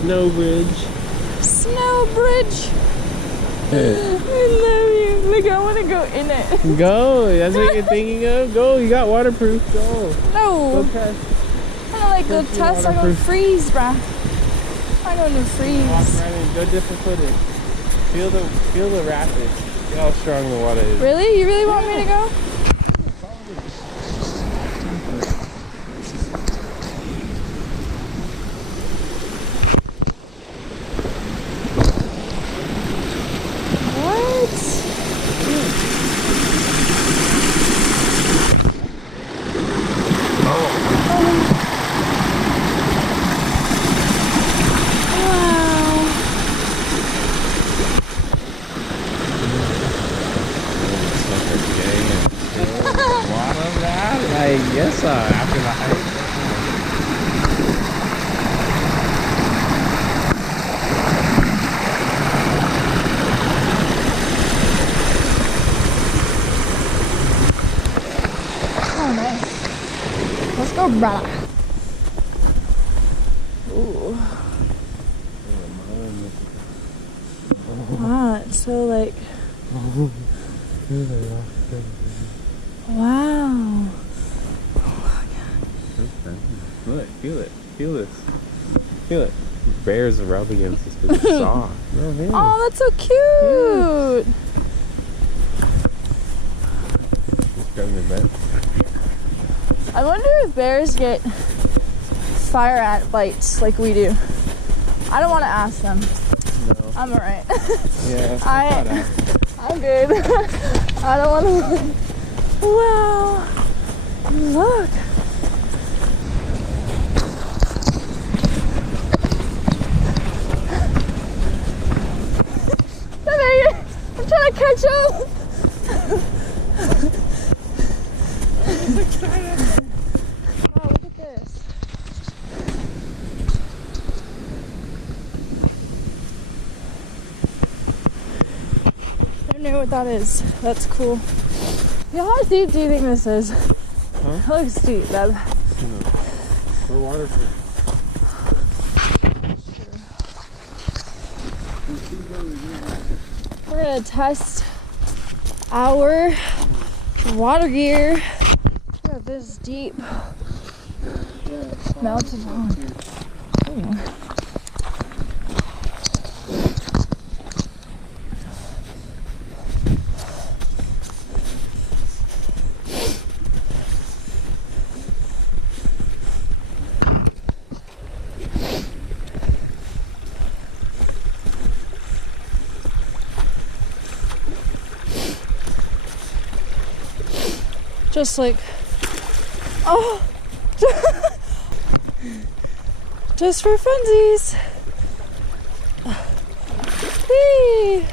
Snow bridge. Snow bridge. I love you. Look, I want to go in it. Go. That's what you're thinking of? Go. You got waterproof. Go. No. Go test. I don't like the test. I'm going to freeze, bruh. I'm going to freeze. Walk right in. Go different footed. Feel the rapids. See how strong the water is. Really? You really want me to go? Yes, after the hike. Oh, nice. Let's go, brother. Ooh. Wow, it's so like. Wow. Look, feel it. Feel this. Feel it. Bears rub against this because it's soft. Oh, that's so cute. Yeah. I wonder if bears get fire ant bites like we do. I don't want to ask them. No. I'm alright. Yeah. I'm good. I don't want to. Wow. Look. I'm trying to catch up. Wow, look at this. I don't know what that is. That's cool. Yeah, how deep do you think this is? Huh? It looks deep, Deb. We're waterproof. We're gonna test our water gear. Look at this deep mountain pond. Oh. Just like, oh, just for funsies. Whee!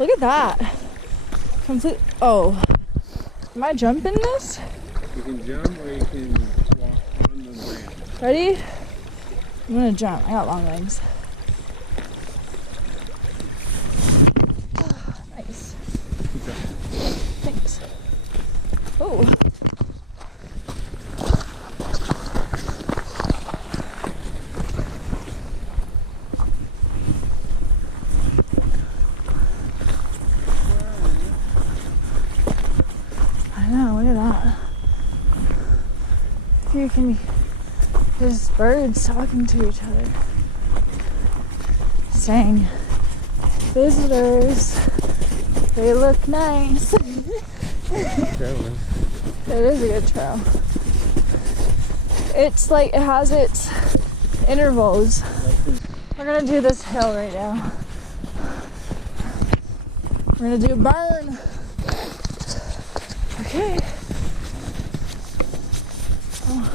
Look at that. Complete. Oh, am I jumping this? You can jump or you can walk on the ramp. Ready? I'm gonna jump. I got long legs. Nice. Thanks. Oh. I know, look at that. If you can, there's birds talking to each other, saying visitors. They look nice. It is a good trail. It's like it has its intervals. We're gonna do this hill right now. We're gonna do a burn. Okay. Oh.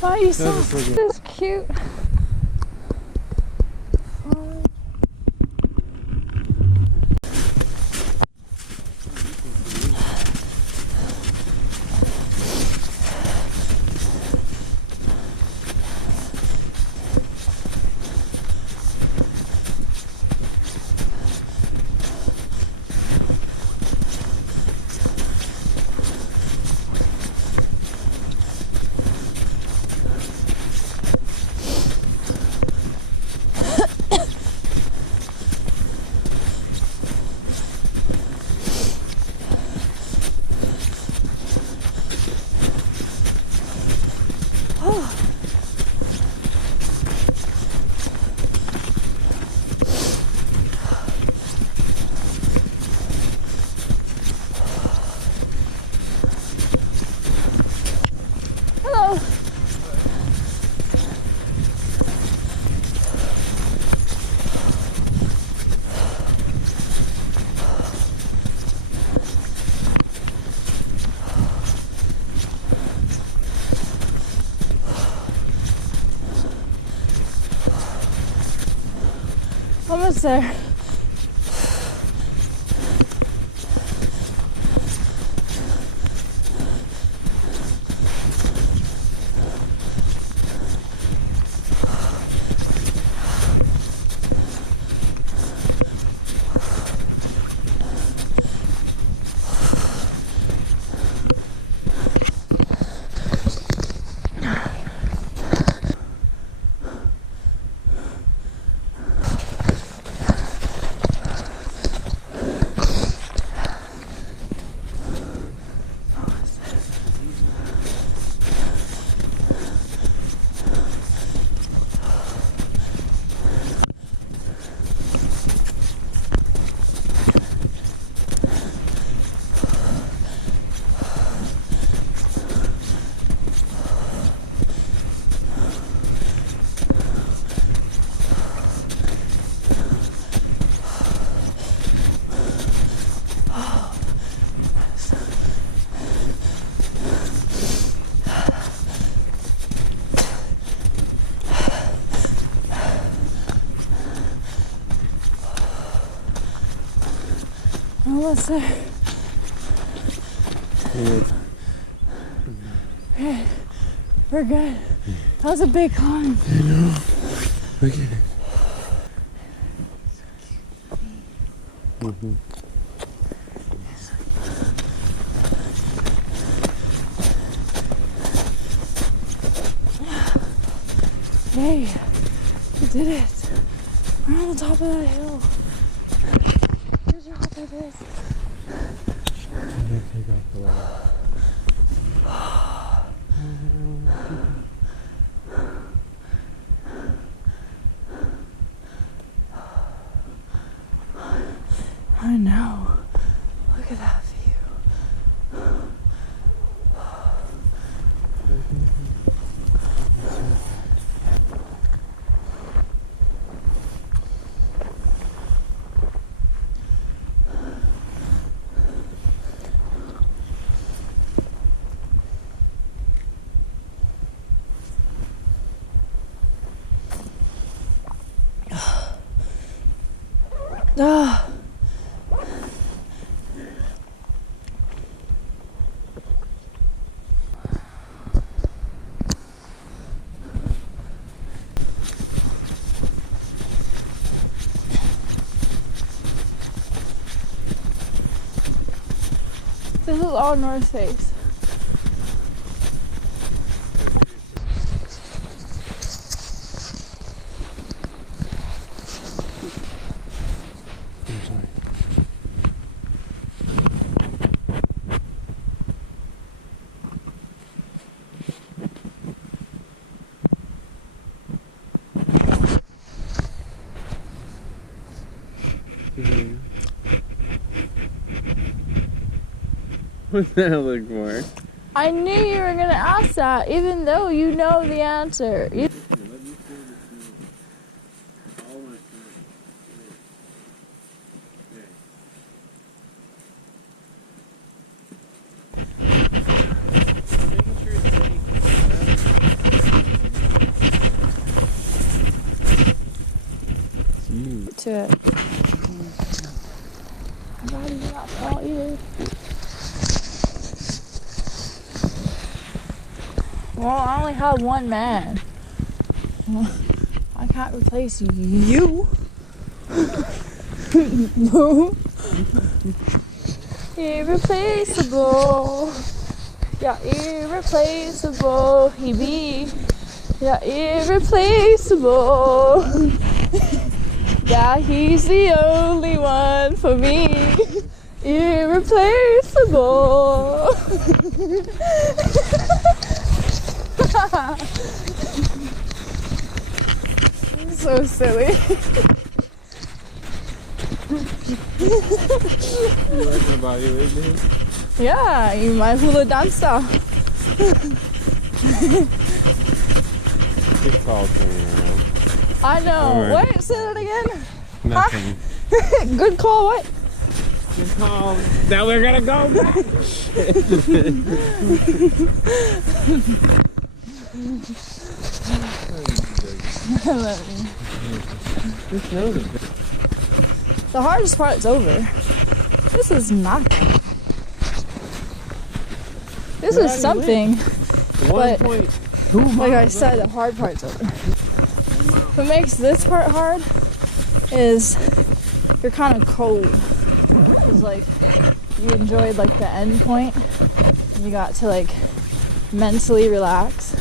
Why are you so this is cute? Almost there. Almost there. Okay, we're good. That was a big climb. I know. Look at it. Mm-hmm. Yay, we did it. We're on the top of that hill. Good job, baby. I'm gonna take off the water. I know. Look at that view. Ah. This is all north face. What's that look for? I knew you were gonna ask that, even though you know the answer. To it. My body's not small either. Well, I only have one man. Well, I can't replace you. No. Irreplaceable. Yeah, irreplaceable. He be. Yeah, irreplaceable. Yeah, he's the only one for me. Irreplaceable. So silly. You like my body weight, dude? Yeah, you my hula dancer. Good call turning around. I know. Alright. Wait, say that again. Nothing. Huh? Good call, what? Good call. Now we're gonna go back. I love you. The hardest part's over. This is nothing. This is something. But like I said, the hard part's over. What makes this part hard is you're kind of cold. It's like you enjoyed like the end point. And you got to like mentally relax.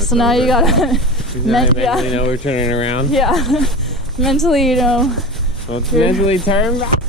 So now you gotta mentally know we're turning around. Yeah. Mentally, you know. Let's mentally turn back.